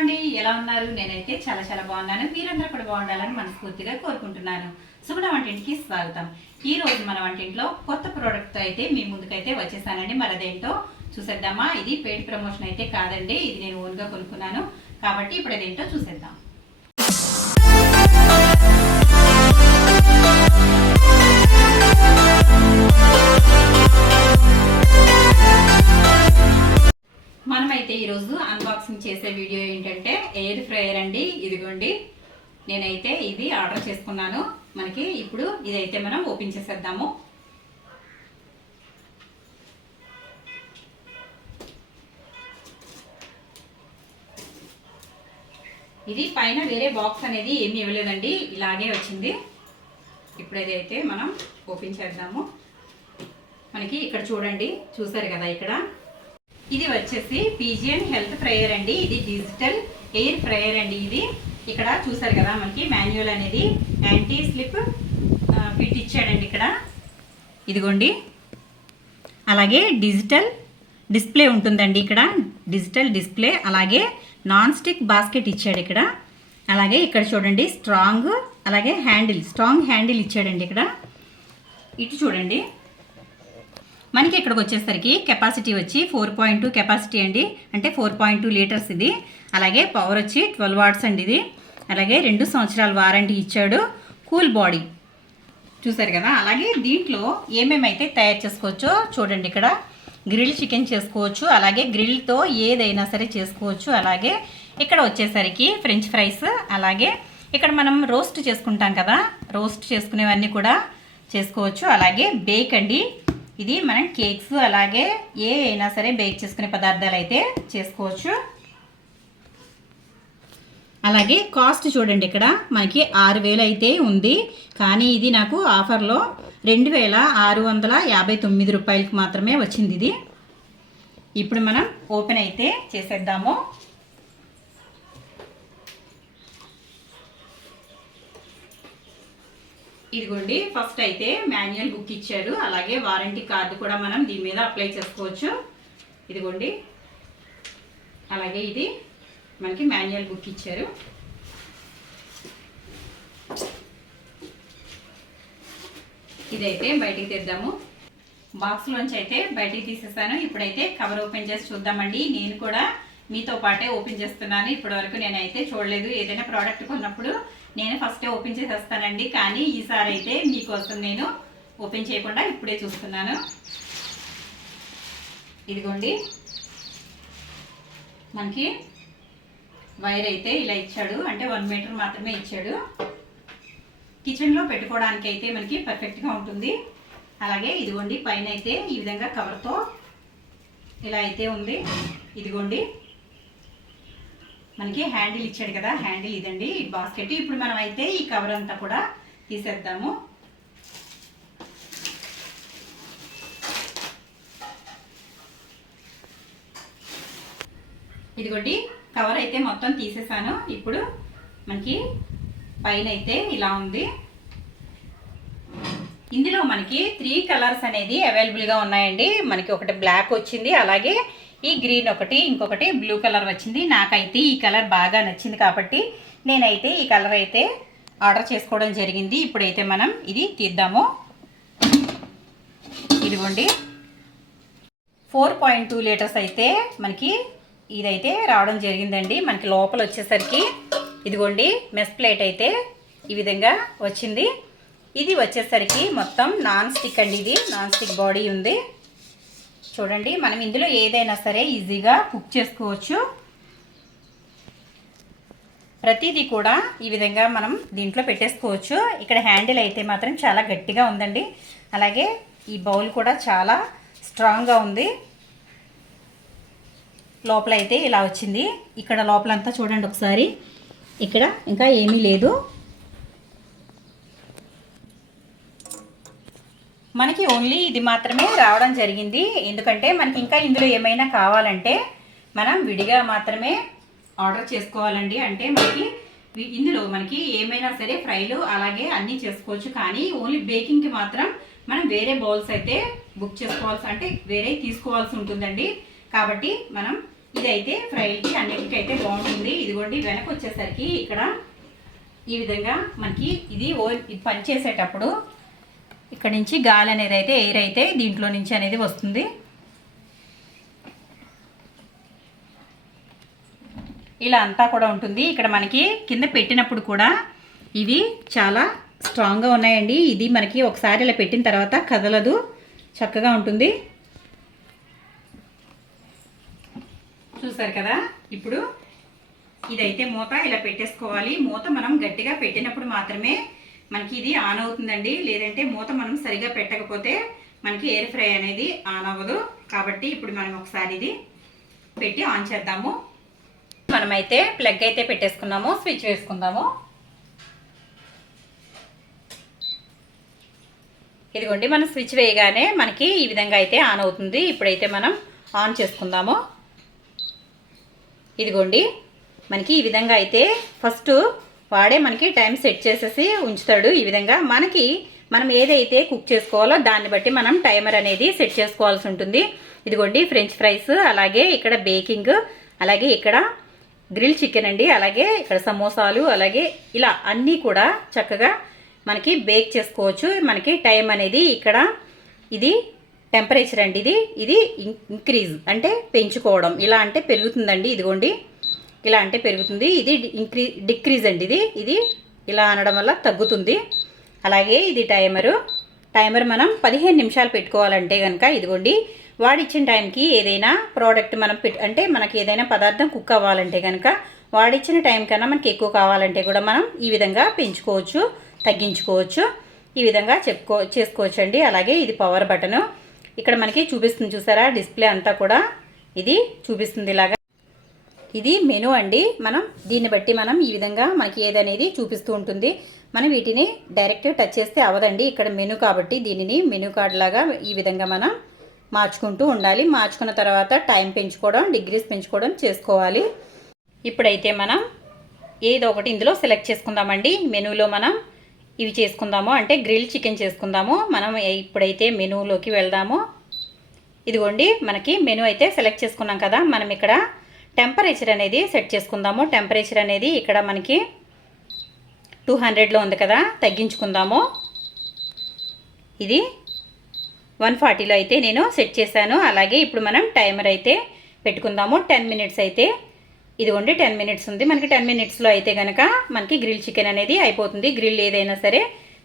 అండి, ఎలా ఉన్నారు? నేనైతే చాలా చాలా బాగున్నాను. మీరందరూ కూడా బాగుండాలని మనస్ఫూర్తిగా కోరుకుంటున్నాను. సుగుణ వంటింటికి స్వాగతం. ఈ రోజు మన వంటింట్లో కొత్త ప్రోడక్ట్ అయితే మీ ముందుకైతే వచ్చేసానండి. మరి అదేంటో చూసేద్దామా? ఇది పెయిడ్ ప్రమోషన్ అయితే కాదండి, ఇది నేను ఓన్గా కొనుక్కున్నాను కాబట్టి ఇప్పుడు అదేంటో చూసేద్దాం. మనమైతే ఈరోజు అన్బాక్సింగ్ చేసే వీడియో ఏంటంటే ఎయిర్ ఫ్రైయర్ అండి. ఇదిగోండి, నేనైతే ఇది ఆర్డర్ చేసుకున్నాను. మనకి ఇప్పుడు ఇదైతే మనం ఓపెన్ చేసేద్దాము. ఇది పైన వేరే బాక్స్ అనేది ఏమీ ఇవ్వలేదండి, ఇలాగే వచ్చింది. ఇప్పుడు ఇదైతే మనం ఓపెన్ చేద్దాము. మనకి ఇక్కడ చూడండి, చూసారు కదా, ఇక్కడ ఇది వచ్చేసి పిజియన్ హెల్త్ ఫ్రైయర్ అండి. ఇది డిజిటల్ ఎయిర్ ఫ్రైయర్ అండి. ఇది ఇక్కడ చూసారు కదా, మనకి మాన్యువల్ అనేది యాంటీ స్లిప్ ఫిట్ ఇచ్చాడండి ఇక్కడ. ఇదిగోండి, అలాగే డిజిటల్ డిస్ప్లే ఉంటుందండి ఇక్కడ, డిజిటల్ డిస్ప్లే. అలాగే నాన్ స్టిక్ బాస్కెట్ ఇచ్చాడు ఇక్కడ. అలాగే ఇక్కడ చూడండి స్ట్రాంగ్, అలాగే హ్యాండిల్, స్ట్రాంగ్ హ్యాండిల్ ఇచ్చాడండి ఇక్కడ. ఇటు చూడండి, మనకి ఇక్కడికి వచ్చేసరికి కెపాసిటీ వచ్చి 4.2 కెపాసిటీ అండి, అంటే 4.2 లీటర్స్ ఇది. అలాగే పవర్ వచ్చి 12 వాట్స్ అండి ఇది. అలాగే 2 సంవత్సరాల వారంటీ ఇచ్చాడు. కూల్ బాడీ చూసారు కదా. అలాగే దీంట్లో ఏమేమైతే తయారు చేసుకోవచ్చో చూడండి. ఇక్కడ గ్రిల్ చికెన్ చేసుకోవచ్చు, అలాగే గ్రిల్తో ఏదైనా సరే చేసుకోవచ్చు. అలాగే ఇక్కడ వచ్చేసరికి ఫ్రెంచ్ ఫ్రైస్, అలాగే ఇక్కడ మనం రోస్ట్ చేసుకుంటాం కదా, రోస్ట్ చేసుకునేవన్నీ కూడా చేసుకోవచ్చు. అలాగే బేక్ అండి, ఇది మనం కేక్స్ అలాగే ఏ అయినా సరే బేక్ చేసుకునే పదార్థాలు అయితే చేసుకోవచ్చు. అలాగే కాస్ట్ చూడండి, ఇక్కడ మనకి 6000 అయితే ఉంది, కానీ ఇది నాకు ఆఫర్లో 2659 రూపాయలకి మాత్రమే వచ్చింది ఇది. ఇప్పుడు మనం ఓపెన్ అయితే చేసేద్దాము. ఇదిగోండి, ఫస్ట్ అయితే మాన్యువల్ బుక్ ఇచ్చారు, అలాగే వారంటీ కార్డు కూడా మనం దీని మీద అప్లై చేసుకోవచ్చు. ఇదిగోండి, అలాగే ఇది మనకి మాన్యువల్ బుక్ ఇచ్చారు. ఇదైతే బయటికి తెద్దాము. బాక్స్లోంచి అయితే బయటికి తీసేసాను. ఇప్పుడైతే కవర్ ఓపెన్ చేసి చూద్దామండి. నేను కూడా మీతో పాటే ఓపెన్ చేస్తున్నాను. ఇప్పటివరకు నేనైతే చూడలేదు. ఏదైనా ప్రోడక్ట్ కొన్నప్పుడు నేను ఫస్టే ఓపెన్ చేసేస్తానండి, కానీ ఈసారి అయితే మీకోసం నేను ఓపెన్ చేయకుండా ఇప్పుడే చూస్తున్నాను. ఇదిగోండి, మనకి వైర్ అయితే ఇలా ఇచ్చాడు, అంటే 1 మీటర్ మాత్రమే ఇచ్చాడు. కిచెన్లో పెట్టుకోవడానికి అయితే మనకి పర్ఫెక్ట్గా ఉంటుంది. అలాగే ఇదిగోండి, పైన అయితే ఈ విధంగా కవర్తో ఇలా అయితే ఉంది. ఇదిగోండి, మనకి హ్యాండిల్ ఇచ్చాడు కదా, హ్యాండిల్ ఇదండి ఈ బాస్కెట్. ఇప్పుడు మనం అయితే ఈ కవర్ అంతా కూడా తీసేద్దాము. ఇదిగోండి, కవర్ అయితే మొత్తం తీసేసాను. ఇప్పుడు మనకి పైన అయితే ఇలా ఉంది. ఇందులో మనకి 3 కలర్స్ అనేది అవైలబుల్గా ఉన్నాయండి. మనకి ఒకటి బ్లాక్ వచ్చింది, అలాగే ఈ గ్రీన్ ఒకటి, ఇంకొకటి బ్లూ కలర్ వచ్చింది. నాకైతే ఈ కలర్ బాగా నచ్చింది కాబట్టి నేనైతే ఈ కలర్ అయితే ఆర్డర్ చేసుకోవడం జరిగింది. ఇప్పుడైతే మనం ఇది తీద్దాము. ఇదిగోండి, 4.2 లీటర్స్ అయితే మనకి ఇదైతే రావడం జరిగిందండి. మనకి లోపల వచ్చేసరికి ఇదిగోండి మెస్ ప్లేట్ అయితే ఈ విధంగా వచ్చింది. ఇది వచ్చేసరికి మొత్తం నాన్ స్టిక్ అండి, ఇది నాన్ స్టిక్ బాడీ ఉంది. చూడండి, మనం ఇందులో ఏదైనా సరే ఈజీగా కుక్ చేసుకోవచ్చు. ప్రతిదీ కూడా ఈ విధంగా మనం దీంట్లో పెట్టేసుకోవచ్చు. ఇక్కడ హ్యాండిల్ అయితే మాత్రం చాలా గట్టిగా ఉందండి. అలాగే ఈ బౌల్ కూడా చాలా స్ట్రాంగ్గా ఉంది. లోపల అయితే ఇలా వచ్చింది. ఇక్కడ లోపలంతా చూడండి ఒకసారి, ఇక్కడ ఇంకా ఏమీ లేదు. మనకి ఓన్లీ ఇది మాత్రమే రావడం జరిగింది. ఎందుకంటే మనకి ఇంకా ఇందులో ఏమైనా కావాలంటే మనం విడిగా మాత్రమే ఆర్డర్ చేసుకోవాలండి. అంటే మనకి ఇందులో మనకి ఏమైనా సరే ఫ్రైలు అలాగే అన్నీ చేసుకోవచ్చు, కానీ ఓన్లీ బేకింగ్కి మాత్రం మనం వేరే బౌల్స్ అయితే బుక్ చేసుకోవాల్సి, అంటే వేరే తీసుకోవాల్సి ఉంటుందండి. కాబట్టి మనం ఇదైతే ఫ్రైలకి అన్నిటికీ అయితే బాగుంటుంది. ఇదిగోండి వెనక వచ్చేసరికి ఇక్కడ ఈ విధంగా మనకి ఇది పని చేసేటప్పుడు ఇక్కడ నుంచి గాలి అనేది అయితే ఎయిర్ అయితే దీంట్లో నుంచి అనేది వస్తుంది. ఇలా అంతా కూడా ఉంటుంది. ఇక్కడ మనకి కింద పెట్టినప్పుడు కూడా ఇవి చాలా స్ట్రాంగ్గా ఉన్నాయండి. ఇది మనకి ఒకసారి ఇలా పెట్టిన తర్వాత కదలదు, చక్కగా ఉంటుంది. చూసారు కదా. ఇప్పుడు ఇదైతే మూత ఇలా పెట్టేసుకోవాలి. మూత మనం గట్టిగా పెట్టినప్పుడు మాత్రమే మనకి ఇది ఆన్ అవుతుందండి. లేదంటే మూత మనం సరిగా పెట్టకపోతే మనకి ఎయిర్ ఫ్రై అనేది ఆన్ అవ్వదు. కాబట్టి ఇప్పుడు మనం ఒకసారి ఇది పెట్టి ఆన్ చేద్దాము. మనమైతే ప్లగ్ అయితే పెట్టేసుకున్నాము. స్విచ్ వేసుకుందాము. ఇదిగోండి మనం స్విచ్ వేయగానే మనకి ఈ విధంగా అయితే ఆన్ అవుతుంది. ఇప్పుడైతే మనం ఆన్ చేసుకుందాము. ఇదిగోండి మనకి ఈ విధంగా అయితే ఫస్ట్ వాడే మనకి టైం సెట్ చేసేసి ఉంచుతాడు. ఈ విధంగా మనం ఏదైతే కుక్ చేసుకోవాలో దాన్ని బట్టి మనం టైమర్ అనేది సెట్ చేసుకోవాల్సి ఉంటుంది. ఇదిగోండి ఫ్రెంచ్ ఫ్రైస్, అలాగే ఇక్కడ బేకింగ్, అలాగే ఇక్కడ గ్రిల్ చికెన్ అండి, అలాగే ఇక్కడ సమోసాలు, అలాగే ఇలా అన్నీ కూడా చక్కగా మనకి బేక్ చేసుకోవచ్చు. మనకి టైం అనేది ఇక్కడ ఇది టెంపరేచర్ అండి, ఇది ఇంక్రీజ్ అంటే పెంచుకోవడం, ఇలా అంటే పెరుగుతుందండి. ఇదిగోండి ఇలా అంటే పెరుగుతుంది. ఇది డిక్రీజ్ అండి, ఇది ఇలా అనడం వల్ల తగ్గుతుంది. అలాగే ఇది టైమర్ మనం 15 నిమిషాలు పెట్టుకోవాలంటే కనుక ఇదిగోండి వాడిచ్చిన టైంకి ఏదైనా ప్రోడక్ట్ మనం అంటే మనకి ఏదైనా పదార్థం కుక్ అవ్వాలంటే కనుక వాడిచ్చిన టైం కన్నా మనకి ఎక్కువ కావాలంటే కూడా మనం ఈ విధంగా పెంచుకోవచ్చు, తగ్గించుకోవచ్చు, ఈ విధంగా చేసుకోవచ్చు అండి. అలాగే ఇది పవర్ బటను ఇక్కడ మనకి చూపిస్తుంది, చూసారా డిస్ప్లే అంతా కూడా ఇది చూపిస్తుంది. ఇలాగా ఇది మెనూ అండి. మనం దీన్ని బట్టి మనం ఈ విధంగా మనకి ఏదనేది చూపిస్తూ ఉంటుంది. మనం వీటిని డైరెక్ట్ టచ్ చేస్తే అవ్వదండి. ఇక్కడ మెనూ కాబట్టి దీనిని మెనూ కార్డ్ లాగా ఈ విధంగా మనం మార్చుకుంటూ ఉండాలి. మార్చుకున్న తర్వాత టైం పెంచుకోవడం, డిగ్రీస్ పెంచుకోవడం చేసుకోవాలి. ఇప్పుడైతే మనం ఏదో ఒకటి ఇందులో సెలెక్ట్ చేసుకుందామండి. మెనూలో మనం ఇవి చేసుకుందాము, అంటే గ్రిల్ చికెన్ చేసుకుందాము. మనం ఇప్పుడైతే మెనూలోకి వెళ్దాము. ఇదిగోండి మనకి మెనూ అయితే సెలెక్ట్ చేసుకున్నాం కదా. మనం ఇక్కడ టెంపరేచర్ అనేది సెట్ చేసుకుందాము. టెంపరేచర్ అనేది ఇక్కడ మనకి 200లో ఉంది కదా, తగ్గించుకుందాము. ఇది 140లో అయితే నేను సెట్ చేశాను. అలాగే ఇప్పుడు మనం టైమర్ అయితే పెట్టుకుందాము. 10 మినిట్స్ అయితే ఇదిగోండి 10 మినిట్స్ ఉంది. మనకి 10 మినిట్స్లో అయితే కనుక మనకి గ్రిల్ చికెన్ అనేది అయిపోతుంది. గ్రిల్ ఏదైనా సరే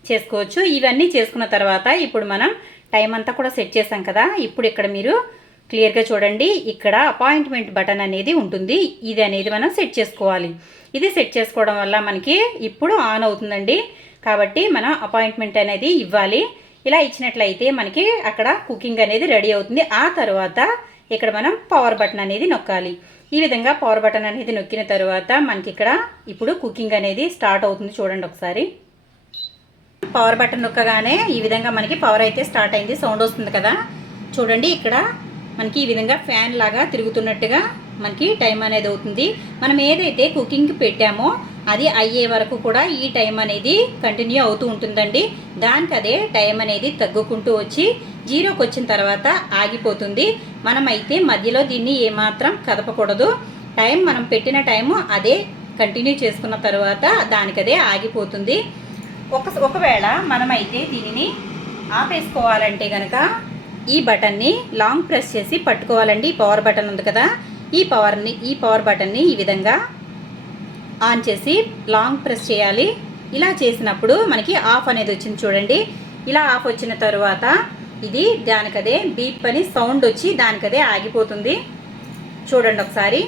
చేసుకోవచ్చు. ఇవన్నీ చేసుకున్న తర్వాత ఇప్పుడు మనం టైం అంతా కూడా సెట్ చేసాం కదా. ఇప్పుడు ఇక్కడ మీరు క్లియర్గా చూడండి, ఇక్కడ అపాయింట్మెంట్ బటన్ అనేది ఉంటుంది. ఇది అనేది మనం సెట్ చేసుకోవాలి. ఇది సెట్ చేసుకోవడం వల్ల మనకి ఇప్పుడు ఆన్ అవుతుందండి. కాబట్టి మనం అపాయింట్మెంట్ అనేది ఇవ్వాలి. ఇలా ఇచ్చినట్లయితే మనకి అక్కడ కుకింగ్ అనేది రెడీ అవుతుంది. ఆ తర్వాత ఇక్కడ మనం పవర్ బటన్ అనేది నొక్కాలి. ఈ విధంగా పవర్ బటన్ అనేది నొక్కిన తర్వాత మనకి ఇక్కడ ఇప్పుడు కుకింగ్ అనేది స్టార్ట్ అవుతుంది. చూడండి ఒకసారి. పవర్ బటన్ నొక్కగానే ఈ విధంగా మనకి పవర్ అయితే స్టార్ట్ అయింది, సౌండ్ వస్తుంది కదా. చూడండి ఇక్కడ మనకి ఈ విధంగా ఫ్యాన్ లాగా తిరుగుతున్నట్టుగా మనకి టైం అనేది అవుతుంది. మనం ఏదైతే కుకింగ్ పెట్టామో అది అయ్యే వరకు కూడా ఈ టైం అనేది కంటిన్యూ అవుతూ ఉంటుందండి. దానికి అదే టైం అనేది తగ్గుకుంటూ వచ్చి 0కి వచ్చిన తర్వాత ఆగిపోతుంది. మనమైతే మధ్యలో దీన్ని ఏమాత్రం కదపకూడదు. టైం మనం పెట్టిన టైము అదే కంటిన్యూ చేసుకున్న తర్వాత దానికదే ఆగిపోతుంది. ఒకవేళ మనమైతే దీనిని ఆపేసుకోవాలంటే కనుక ఈ బటన్ని లాంగ్ ప్రెస్ చేసి పట్టుకోవాలండి. పవర్ బటన్ ఉంది కదా, ఈ పవర్ బటన్ని ఈ విధంగా ఆన్ చేసి లాంగ్ ప్రెస్ చేయాలి. ఇలా చేసినప్పుడు మనకి ఆఫ్ అనేది వచ్చింది చూడండి. ఇలా ఆఫ్ వచ్చిన తర్వాత ఇది దానికదే బీప్ అని సౌండ్ వచ్చి దానికదే ఆగిపోతుంది. చూడండి ఒకసారి.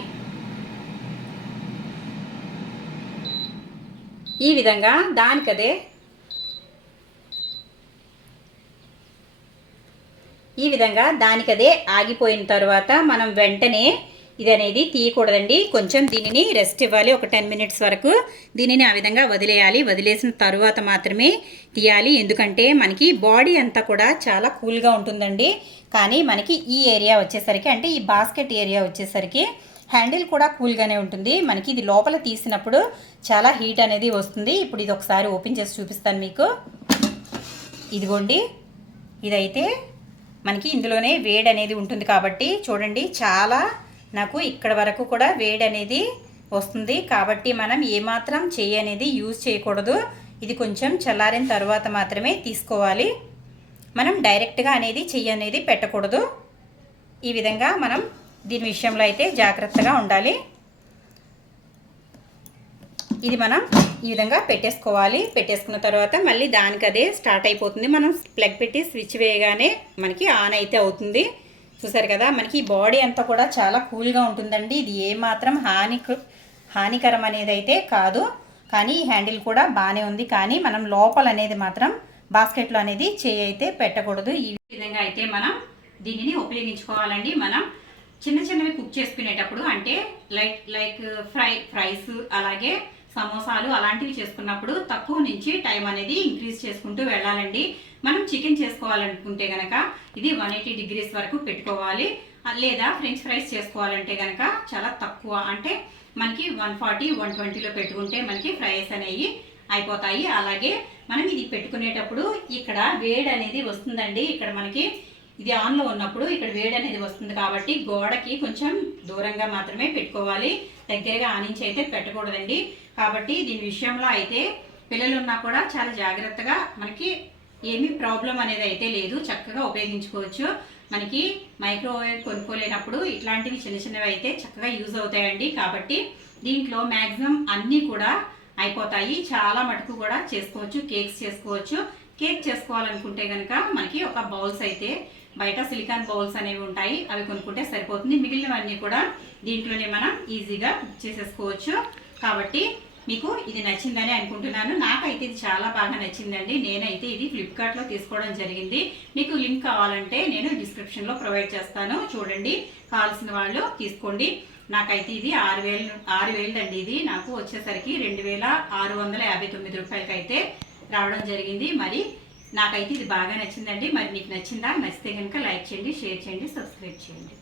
ఈ విధంగా దానికదే ఆగిపోయిన తర్వాత మనం వెంటనే ఇది అనేది తీయకూడదండి. కొంచెం దీనిని రెస్ట్ ఇవ్వాలి. ఒక 10 మినిట్స్ వరకు దీనిని ఆ విధంగా వదిలేయాలి. వదిలేసిన తర్వాత మాత్రమే తీయాలి. ఎందుకంటే మనకి బాడీ అంతా కూడా చాలా కూల్గా ఉంటుందండి. కానీ మనకి ఈ ఏరియా వచ్చేసరికి, అంటే ఈ బాస్కెట్ ఏరియా వచ్చేసరికి హ్యాండిల్ కూడా కూల్గానే ఉంటుంది. మనకి ఇది లోపల తీసినప్పుడు చాలా హీట్ అనేది వస్తుంది. ఇప్పుడు ఇది ఒకసారి ఓపెన్ చేసి చూపిస్తాను మీకు. ఇదిగోండి, ఇదైతే మనకి ఇందులోనే వేడి అనేది ఉంటుంది కాబట్టి చూడండి చాలా నాకు ఇక్కడ వరకు కూడా వేడి అనేది వస్తుంది. కాబట్టి మనం ఏమాత్రం చెయ్యి అనేది యూజ్ చేయకూడదు. ఇది కొంచెం చల్లారిన తర్వాత మాత్రమే తీసుకోవాలి. మనం డైరెక్ట్గా అనేది చెయ్యి అనేది పెట్టకూడదు. ఈ విధంగా మనం దీని విషయంలో అయితే జాగ్రత్తగా ఉండాలి. ఇది మనం ఈ విధంగా పెట్టేసుకోవాలి. పెట్టేసుకున్న తర్వాత మళ్ళీ దానికి అదే స్టార్ట్ అయిపోతుంది. మనం ప్లగ్ పెట్టి స్విచ్ వేయగానే మనకి ఆన్ అయితే అవుతుంది. చూసారు కదా, మనకి బాడీ అంతా కూడా చాలా కూల్గా ఉంటుందండి. ఇది ఏమాత్రం హానికరం అనేది అయితే కాదు. కానీ ఈ హ్యాండిల్ కూడా బాగానే ఉంది. కానీ మనం లోపల అనేది మాత్రం బాస్కెట్లో అనేది చేయి అయితే పెట్టకూడదు. ఈ విధంగా అయితే మనం దీనిని ఉపయోగించుకోవాలండి. మనం చిన్న చిన్నవి కుక్ చేసుకునేటప్పుడు అంటే లైక్ ఫ్రైస్ అలాగే సమోసాలు అలాంటివి చేసుకున్నప్పుడు తక్కువ నుంచి టైం అనేది ఇంక్రీజ్ చేసుకుంటూ వెళ్ళాలండి. మనం చికెన్ చేసుకోవాలనుకుంటే కనుక ఇది 180 degrees వరకు పెట్టుకోవాలి. లేదా ఫ్రెంచ్ ఫ్రైస్ చేసుకోవాలంటే కనుక చాలా తక్కువ అంటే మనకి 140, 120లో పెట్టుకుంటే మనకి ఫ్రైస్ అనేవి అయిపోతాయి. అలాగే మనం ఇది పెట్టుకునేటప్పుడు ఇక్కడ వేడి అనేది వస్తుందండి. ఇక్కడ మనకి ఇది ఆన్లో ఉన్నప్పుడు ఇక్కడ వేడి అనేది వస్తుంది కాబట్టి గోడకి కొంచెం దూరంగా మాత్రమే పెట్టుకోవాలి. దగ్గరగా ఆనించి అయితే పెట్టకూడదండి. కాబట్టి దీని విషయంలో అయితే పిల్లలు ఉన్నా కూడా చాలా జాగ్రత్తగా మనకి ఏమీ ప్రాబ్లం అనేది అయితే లేదు. చక్కగా ఉపయోగించుకోవచ్చు. మనకి మైక్రోవేవ్ కొనుక్కోలేనప్పుడు ఇట్లాంటివి చిన్న చిన్నవి అయితే చక్కగా యూజ్ అవుతాయండి. కాబట్టి దీంట్లో మ్యాక్సిమం అన్నీ కూడా అయిపోతాయి. చాలా మటుకు కూడా చేసుకోవచ్చు. కేక్స్ చేసుకోవచ్చు. కేక్ చేసుకోవాలనుకుంటే కనుక మనకి ఒక బౌల్స్ అయితే బయట సిలికాన్ బౌల్స్ అనేవి ఉంటాయి. అవి కొనుక్కుంటే సరిపోతుంది. మిగిలినవన్నీ కూడా దీంట్లోనే మనం ఈజీగా కుక్ చేసేసుకోవచ్చు. కాబట్టి మీకు ఇది నచ్చిందని అనుకుంటున్నాను. నాకైతే ఇది చాలా బాగా నచ్చిందండి. నేనైతే ఇది ఫ్లిప్కార్ట్లో తీసుకోవడం జరిగింది. మీకు లింక్ కావాలంటే నేను డిస్క్రిప్షన్లో ప్రొవైడ్ చేస్తాను. చూడండి, కావాల్సిన వాళ్ళు తీసుకోండి. నాకైతే ఇది 6,000 అండి. ఇది నాకు వచ్చేసరికి 2,659 రూపాయలకి అయితే రావడం జరిగింది. మరి నాకైతే ఇది బాగా నచ్చిందండి. మరి మీకు నచ్చిందా? నచ్చితే కనుక లైక్ చేయండి, షేర్ చేయండి, సబ్స్క్రైబ్ చేయండి.